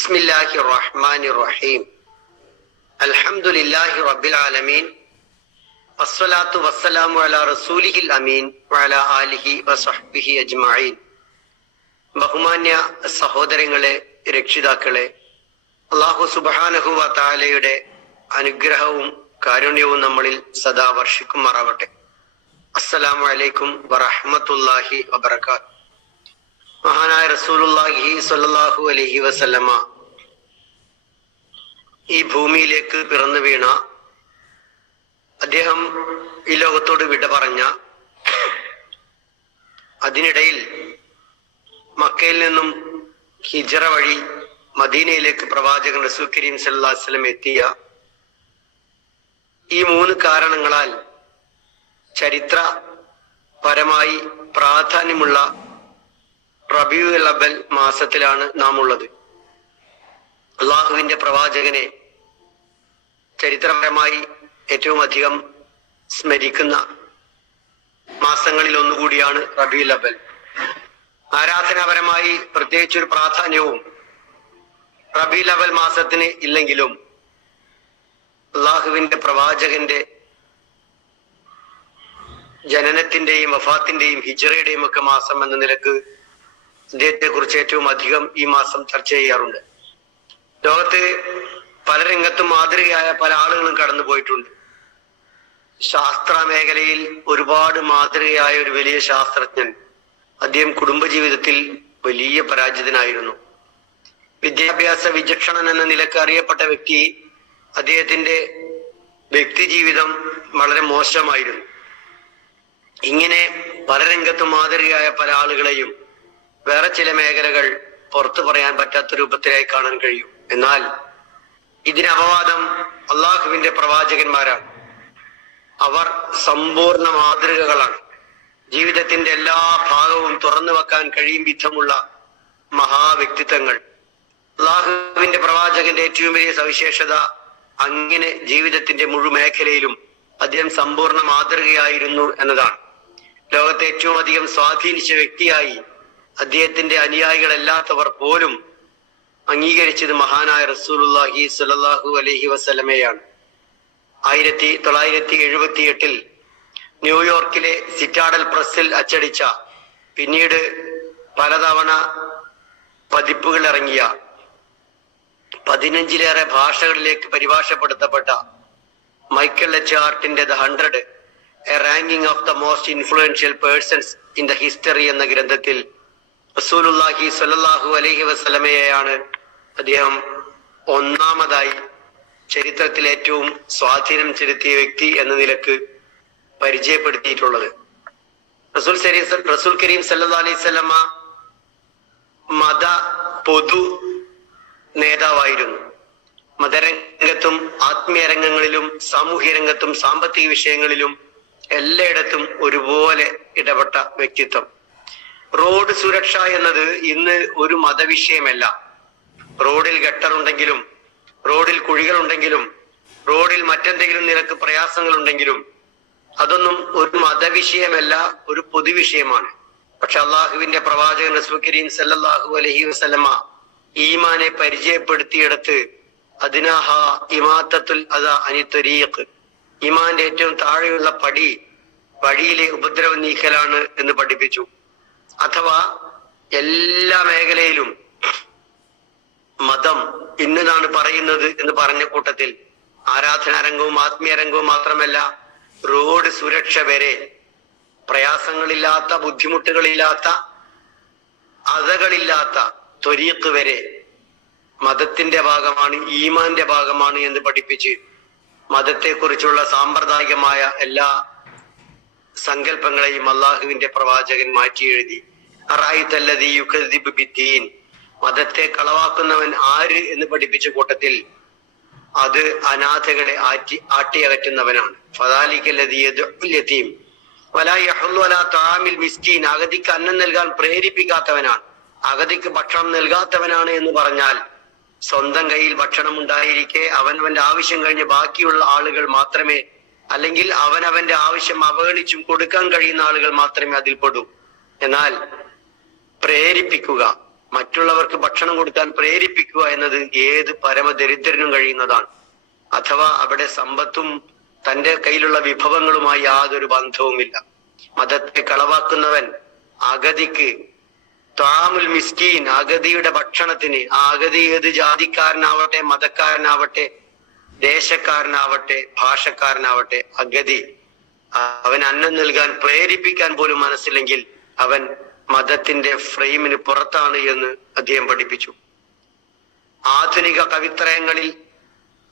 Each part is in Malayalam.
ബിസ്മില്ലാഹി റഹ്മാൻ റഹീം അൽഹംദുലില്ലാഹി റബ്ബിൽ ആലമീൻ അസ്വലാത്തു വസ്സലാമു അല റസൂലിഹിൽ അമീൻ വഅല ആലിഹി വസഹ്ബിഹി അജ്മഈൻ. ബഹുമാന്യ സഹോദരങ്ങളെ രക്ഷിതാക്കളെ അള്ളാഹു സുബാനഹുവ താലയുടെ അനുഗ്രഹവും കാരുണ്യവും നമ്മളിൽ സദാ വർഷിക്കും മറാവട്ടെ അസ്സലാമു അലൈക്കും വറഹമത്തുല്ലാഹി വബർക്കാത്ത് മഹാനായ റസൂലുല്ലാഹി സ്വല്ലല്ലാഹു അലൈഹി വസല്ലമ ഈ ഭൂമിയിലേക്ക് പിറന്നു വീണ അദ്ദേഹം ഈ ലോകത്തോട് വിട പറഞ്ഞ അതിനിടയിൽ മക്കയിൽ നിന്നും ഹിജറ വഴി മദീനയിലേക്ക് പ്രവാചകൻ റസൂൽ കരീം സല്ലാസ്ലം എത്തിയ ഈ മൂന്ന് കാരണങ്ങളാൽ ചരിത്ര പരമായി പ്രാധാന്യമുള്ള റബിയു അബൽ മാസത്തിലാണ് നാം ഉള്ളത് അള്ളാഹുവിന്റെ പ്രവാചകനെ ചരിത്രപരമായി ഏറ്റവും അധികം സ്മരിക്കുന്ന മാസങ്ങളിൽ ഒന്നുകൂടിയാണ് റബിയുൽ അബൽ ആരാധനാപരമായി പ്രത്യേകിച്ച് ഒരു പ്രാധാന്യവും റബിയുൽ അവൽ മാസത്തിന് ഇല്ലെങ്കിലും അള്ളാഹുവിന്റെ പ്രവാചകന്റെ ജനനത്തിന്റെയും വഫാത്തിന്റെയും ഹിജറയുടെയും ഒക്കെ മാസം എന്ന നിലയ്ക്ക് അദ്ദേഹത്തെ കുറിച്ച് ഏറ്റവും അധികം ഈ മാസം ചർച്ച ചെയ്യാറുണ്ട്. ലോകത്ത് പല രംഗത്തും മാതൃകയായ പല ആളുകളും കടന്നു പോയിട്ടുണ്ട്. ശാസ്ത്ര മേഖലയിൽ ഒരുപാട് മാതൃകയായ ഒരു വലിയ ശാസ്ത്രജ്ഞൻ അദ്ദേഹം കുടുംബജീവിതത്തിൽ വലിയ പരാജിതനായിരുന്നു. വിദ്യാഭ്യാസ വിചക്ഷണൻ എന്ന നിലയ്ക്ക് അറിയപ്പെട്ട വ്യക്തി അദ്ദേഹത്തിന്റെ വ്യക്തിജീവിതം വളരെ മോശമായിരുന്നു. ഇങ്ങനെ പല രംഗത്തും മാതൃകയായ പല ആളുകളെയും വേറെ ചില മേഖലകൾ പുറത്തു പറയാൻ പറ്റാത്ത രൂപത്തിലായി കാണാൻ കഴിയും. എന്നാൽ ഇതിന് അപവാദം അള്ളാഹുവിന്റെ പ്രവാചകന്മാരാണ്. അവർ സമ്പൂർണ മാതൃകകളാണ്. ജീവിതത്തിന്റെ എല്ലാ ഭാഗവും തുറന്നു വെക്കാൻ കഴിയും വിധമുള്ള മഹാവ്യക്തിത്വങ്ങൾ. അള്ളാഹുവിന്റെ പ്രവാചകന്റെ ഏറ്റവും വലിയ സവിശേഷത അങ്ങനെ ജീവിതത്തിന്റെ മുഴുമേഖലയിലും അദ്ദേഹം സമ്പൂർണ മാതൃകയായിരുന്നു എന്നതാണ്. ലോകത്തെ ഏറ്റവും അധികം സ്വാധീനിച്ച വ്യക്തിയായി അദ്ദേഹത്തിന്റെ അനുയായികളല്ലാത്തവർ പോലും അംഗീകരിച്ചത് മഹാനായ റസൂലുല്ലാഹി സ്വല്ലല്ലാഹു അലഹി വസല്ലമയാണ് ആയിരത്തി തൊള്ളായിരത്തി എഴുപത്തി എട്ടിൽ ന്യൂയോർക്കിലെ സിറ്റാഡൽ പ്രസിൽ അച്ചടിച്ച പിന്നീട് പലതവണ പതിപ്പുകൾ ഇറങ്ങിയ പതിനഞ്ചിലേറെ ഭാഷകളിലേക്ക് പരിഭാഷപ്പെടുത്തപ്പെട്ട Michael H ആർട്ടിന്റെ the hundred a ranking of the most influential persons in the history എന്ന ഗ്രന്ഥത്തിൽ റസൂലുല്ലാഹി സ്വല്ലല്ലാഹു അലഹി വസല്ലമയെയാണ് അദ്ദേഹം ഒന്നാമതായി ചരിത്രത്തിൽ ഏറ്റവും സ്വാധീനം ചെലുത്തിയ വ്യക്തി എന്ന നിലയ്ക്ക് പരിചയപ്പെടുത്തിയിട്ടുള്ളത്. റസൂൽ സരീ റസൂൽ കരീം സല്ലാ അലൈഹി വസല്ലമ മത പൊതു നേതാവായിരുന്നു. മതരംഗത്തും ആത്മീയ രംഗങ്ങളിലും സാമൂഹ്യ രംഗത്തും സാമ്പത്തിക വിഷയങ്ങളിലും എല്ലായിടത്തും ഒരുപോലെ ഇടപെട്ട വ്യക്തിത്വം. റോഡ് സുരക്ഷ എന്നത് ഇന്ന് ഒരു മതവിഷയമല്ല. റോഡിൽ ഗട്ടറുണ്ടെങ്കിലും റോഡിൽ കുഴികളുണ്ടെങ്കിലും റോഡിൽ മറ്റെന്തെങ്കിലും നിരക്ക് പ്രയാസങ്ങൾ ഉണ്ടെങ്കിലും അതൊന്നും ഒരു മതവിഷയമല്ല ഒരു പൊതുവിഷയമാണ്. പക്ഷെ അള്ളാഹുവിന്റെ പ്രവാചകൻ റസൂൽ കരീം സല്ലല്ലാഹു അലൈഹി വസല്ലമ ഈമാനെ പരിചയപ്പെടുത്തിയെടുത്ത് അതിനാഹ ഇമാത്തത്തുൽ അതാ അനിത്തൊരീഖ് ഇമാന്റെ ഏറ്റവും താഴെയുള്ള പടി വഴിയിലെ ഉപദ്രവം നീക്കലാണ് എന്ന് പഠിപ്പിച്ചു. അഥവാ എല്ലാ മേഖലയിലും മതം ഇന്നതാണ് പറയുന്നത് എന്ന് പറഞ്ഞ കൂട്ടത്തിൽ ആരാധനാരംഗവും ആത്മീയ രംഗവും മാത്രമല്ല റോഡ് സുരക്ഷ വരെ പ്രയാസങ്ങളില്ലാത്ത ബുദ്ധിമുട്ടുകളില്ലാത്ത അതകളില്ലാത്ത ത്വരീക്ക് വരെ മതത്തിന്റെ ഭാഗമാണ് ഈമാന്റെ ഭാഗമാണ് എന്ന് പഠിപ്പിച്ച് മതത്തെക്കുറിച്ചുള്ള സാമ്പ്രദായികമായ എല്ലാ സങ്കല്പങ്ങളെയും അള്ളാഹുവിന്റെ പ്രവാചകൻ മാറ്റി എഴുതി അറായിത്തല്ലതി ബിദ്ദീൻ മതത്തെ കളവാക്കുന്നവൻ ആര് എന്ന് പഠിപ്പിച്ച കൂട്ടത്തിൽ അത് അനാഥകളെ ആറ്റി ആട്ടിയകറ്റുന്നവനാണ്. അകറ്റുന്നവനാണ് തആമിൽ മിസ്കീൻ. അഗതിക്ക് അന്നം നൽകാൻ പ്രേരിപ്പിക്കാത്തവനാണ്. അഗതിക്ക് ഭക്ഷണം നൽകാത്തവനാണ് എന്ന് പറഞ്ഞാൽ സ്വന്തം കയ്യിൽ ഭക്ഷണം ഉണ്ടായിരിക്കെ അവനവന്റെ ആവശ്യം കഴിഞ്ഞ് ബാക്കിയുള്ള ആളുകൾ മാത്രമേ അല്ലെങ്കിൽ അവനവന്റെ ആവശ്യം അവഗണിച്ചും കൊടുക്കാൻ കഴിയുന്ന ആളുകൾ മാത്രമേ അതിൽ പെടൂ. എന്നാൽ പ്രേരിപ്പിക്കുക മറ്റുള്ളവർക്ക് ഭക്ഷണം കൊടുക്കാൻ പ്രേരിപ്പിക്കുക എന്നത് ഏത് പരമദരിദ്രനും കഴിയുന്നതാണ്. അഥവാ അവിടെ സമ്പത്തും തന്റെ കയ്യിലുള്ള വിഭവങ്ങളുമായി യാതൊരു ബന്ധവുമില്ല. മതത്തെ കളവാക്കുന്നവൻ അഗതിക്ക് താമുൽ മിസ്കീൻ അഗതിയുടെ ഭക്ഷണത്തിന് ആ അഗതി ഏത് ജാതിക്കാരനാവട്ടെ മതക്കാരനാവട്ടെ ദേശക്കാരനാവട്ടെ ഭാഷക്കാരനാവട്ടെ അഗതി. അവൻ അന്നം നൽകാൻ പ്രേരിപ്പിക്കാൻ പോലും മനസ്സില്ലെങ്കിൽ അവൻ മതത്തിന്റെ ഫ്രെയിമിന് പുറത്താണ് എന്ന് അദ്ദേഹം പഠിപ്പിച്ചു. ആധുനിക കവിത്രയങ്ങളിൽ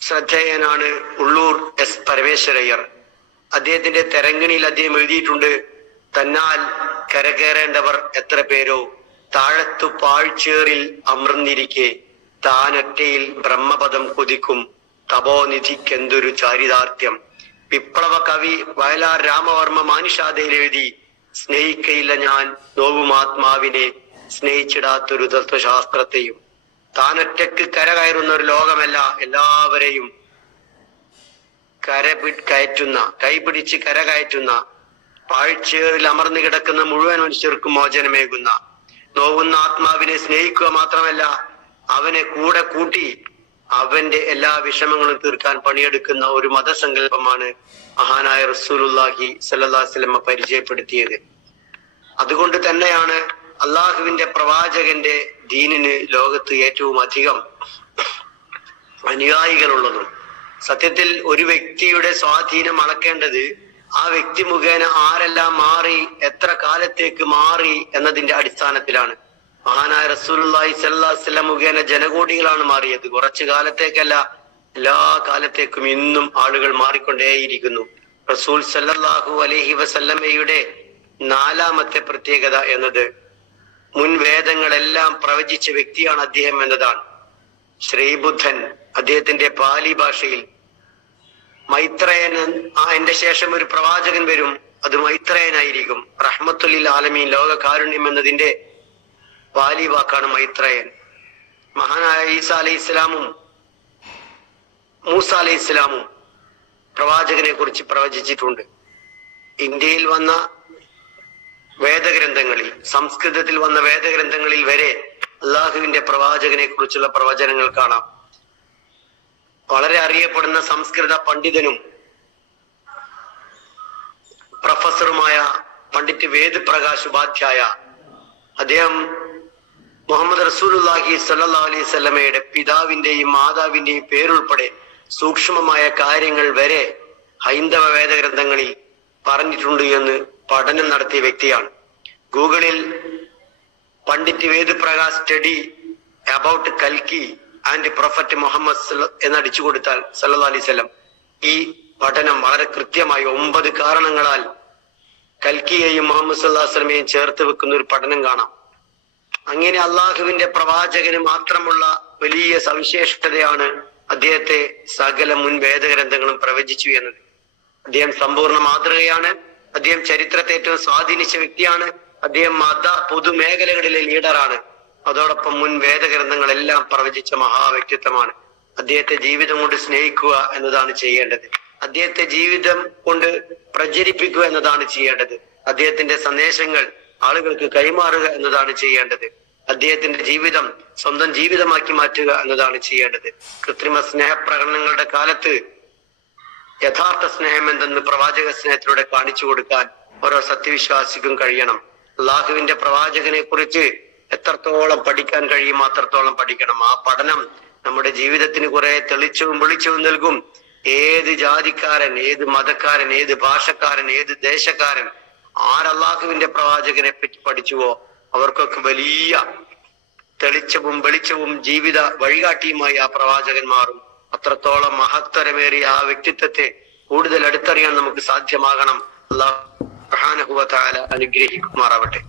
ശ്രദ്ധേയനാണ് ഉള്ളൂർ എസ് പരമേശ്വരയ്യർ. അദ്ദേഹത്തിന്റെ തെരങ്ങിണിയിൽ അദ്ദേഹം എഴുതിയിട്ടുണ്ട് തന്നാൽ കരകയറേണ്ടവർ എത്ര പേരോ താഴത്തു പാഴ്ചേറിൽ അമർന്നിരിക്കെ താനൊറ്റയിൽ ബ്രഹ്മപദം കൊതിക്കും തപോനിധിക്കെന്തൊരു ചാരിതാർത്ഥ്യം. വിപ്ലവ കവി വയലാർ രാമവർമ്മ മാനിഷാദയിൽ എഴുതി സ്നേഹിക്കയില്ല ഞാൻ നോവുമാത്മാവിനെ സ്നേഹിച്ചിടാത്തൊരു തത്വശാസ്ത്രത്തെയും താനൊറ്റക്ക് കര കയറുന്ന ഒരു ലോകമല്ല എല്ലാവരെയും കര കയറ്റുന്ന കൈപിടിച്ച് കര കയറ്റുന്ന പാഴ്ചേറിൽ അമർന്നു കിടക്കുന്ന മുഴുവൻ മനുഷ്യർക്കും മോചനമേകുന്ന നോവുന്ന ആത്മാവിനെ സ്നേഹിക്കുക മാത്രമല്ല അവനെ കൂടെ കൂട്ടി അവന്റെ എല്ലാ വിഷമങ്ങളും തീർക്കാൻ പണിയെടുക്കുന്ന ഒരു മതസങ്കല്പമാണ് മഹാനായ റസൂലുല്ലാഹി സല്ലാസ്ലമ്മ പരിചയപ്പെടുത്തിയത്. അതുകൊണ്ട് തന്നെയാണ് അള്ളാഹുവിന്റെ പ്രവാചകന്റെ ദീനിന് ലോകത്ത് ഏറ്റവും അധികം അനുയായികളുള്ളതും. സത്യത്തിൽ ഒരു വ്യക്തിയുടെ സ്വാധീനം അളക്കേണ്ടത് ആ വ്യക്തി മുഖേന ആരെല്ലാം മാറി എത്ര കാലത്തേക്ക് മാറി എന്നതിന്റെ അടിസ്ഥാനത്തിലാണ്. മഹാനായ അലൈഹി വസല്ലം മുഖേന ജനകോടികളാണ് മാറിയത്. കുറച്ചു കാലത്തേക്കല്ല എല്ലാ കാലത്തേക്കും ഇന്നും ആളുകൾ മാറിക്കൊണ്ടേയിരിക്കുന്നു. റസൂൽ സ്വല്ലല്ലാഹു അലൈഹി വസല്ലമയുടെ നാലാമത്തെ പ്രത്യേകത എന്നത് മുൻ വേദങ്ങളെല്ലാം പ്രവചിച്ച വ്യക്തിയാണ് അദ്ദേഹം എന്നതാണ്. ശ്രീബുദ്ധൻ അദ്ദേഹത്തിന്റെ പാലി ഭാഷയിൽ മൈത്രയൻ എന്റെ ശേഷം ഒരു പ്രവാചകൻ വരും അത് മൈത്രയനായിരിക്കും. റഹ്മത്തുല്ലിൽ ആലമീൻ ലോക കാരുണ്യം എന്നതിന്റെ പാലി വാക്കാണ് മൈത്രയൻ. മഹാനായ ഈസ അലൈഹി ഇസ്ലാമും മൂസ അലൈഹി ഇസ്ലാമും പ്രവാചകനെ കുറിച്ച് പ്രവചിച്ചിട്ടുണ്ട്. ഇന്ത്യയിൽ വന്ന വേദഗ്രന്ഥങ്ങളിൽ സംസ്കൃതത്തിൽ വന്ന വേദഗ്രന്ഥങ്ങളിൽ വരെ അള്ളാഹുവിന്റെ പ്രവാചകനെ കുറിച്ചുള്ള പ്രവചനങ്ങൾ കാണാം. വളരെ അറിയപ്പെടുന്ന സംസ്കൃത പണ്ഡിതനും പ്രൊഫസറുമായ പണ്ഡിറ്റ് വേദ് പ്രകാശ് ഉപാധ്യായ അദ്ദേഹം മുഹമ്മദ് റസൂലുല്ലാഹി സല്ലാ അലൈഹി സ്വലമയുടെ പിതാവിന്റെയും മാതാവിന്റെയും പേരുൾപ്പെടെ സൂക്ഷ്മമായ കാര്യങ്ങൾ വരെ ഹൈന്ദവ വേദഗ്രന്ഥങ്ങളിൽ പറഞ്ഞിട്ടുണ്ട് എന്ന് പഠനം നടത്തിയ വ്യക്തിയാണ്. ഗൂഗിളിൽ പണ്ഡിറ്റ് വേദപ്രകാശ് സ്റ്റഡി അബൌട്ട് കൽക്കി ആൻഡ് പ്രൊഫറ്റ് മുഹമ്മദ് എന്ന് എന്നടിച്ചു കൊടുത്താൽ സല്ലാ അലൈഹി വസല്ലം ഈ പഠനം വളരെ കൃത്യമായി ഒമ്പത് കാരണങ്ങളാൽ കൽക്കിയെയും മുഹമ്മദ് വസല്ലമയെയും ചേർത്ത് വെക്കുന്ന ഒരു പഠനം കാണാം. അങ്ങനെ അള്ളാഹുവിന്റെ പ്രവാചകന് മാത്രമുള്ള വലിയ സവിശേഷതയാണ് അദ്ദേഹത്തെ സകല മുൻ വേദഗ്രന്ഥങ്ങളും പ്രവചിച്ചു എന്നത്. അദ്ദേഹം സമ്പൂർണ മാതൃകയാണ്. അദ്ദേഹം ചരിത്രത്തെ ഏറ്റവും സ്വാധീനിച്ച വ്യക്തിയാണ്. അദ്ദേഹം മത പൊതുമേഖലകളിലെ ലീഡറാണ്. അതോടൊപ്പം മുൻ വേദഗ്രന്ഥങ്ങളെല്ലാം പ്രവചിച്ച മഹാവ്യക്തിത്വമാണ്. അദ്ദേഹത്തെ ജീവിതം കൊണ്ട് സ്നേഹിക്കുക എന്നതാണ് ചെയ്യേണ്ടത്. അദ്ദേഹത്തെ ജീവിതം കൊണ്ട് പ്രചരിപ്പിക്കുക എന്നതാണ് ചെയ്യേണ്ടത്. അദ്ദേഹത്തിന്റെ സന്ദേശങ്ങൾ ആളുകൾക്ക് കൈമാറുക എന്നതാണ് ചെയ്യേണ്ടത്. അദ്ദേഹത്തിന്റെ ജീവിതം സ്വന്തം ജീവിതമാക്കി മാറ്റുക എന്നതാണ് ചെയ്യേണ്ടത്. കൃത്രിമ സ്നേഹപ്രകടനങ്ങളുടെ കാലത്ത് യഥാർത്ഥ സ്നേഹം എന്തെന്ന് പ്രവാചക സ്നേഹത്തിലൂടെ കാണിച്ചു കൊടുക്കാൻ ഓരോ സത്യവിശ്വാസിക്കും കഴിയണം. അള്ളാഹുവിന്റെ പ്രവാചകനെ കുറിച്ച് എത്രത്തോളം പഠിക്കാൻ കഴിയും അത്രത്തോളം പഠിക്കണം. ആ പഠനം നമ്മുടെ ജീവിതത്തിന് കുറെ തെളിച്ചവും വെളിച്ചവും നൽകും. ഏത് ജാതിക്കാരൻ ഏത് മതക്കാരൻ ഏത് ഭാഷക്കാരൻ ഏത് ദേശക്കാരൻ ആരല്ലാഹുവിന്റെ പ്രവാചകനെ പറ്റി പഠിച്ചുവോ അവർക്കൊക്കെ വലിയ തെളിച്ചവും വെളിച്ചവും ജീവിത വഴികാട്ടിയുമായി ആ പ്രവാചകന്മാറും അത്രത്തോളം മഹത്തരമേറിയ ആ വ്യക്തിത്വത്തെ കൂടുതൽ അടുത്തറിയാൻ നമുക്ക് സാധ്യമാകണം. അള്ളാഹുബാല അനുഗ്രഹിക്കുമാറാവട്ടെ.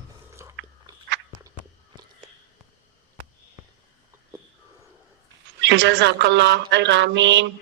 ജസാക്കല്ലാ റാമീൻ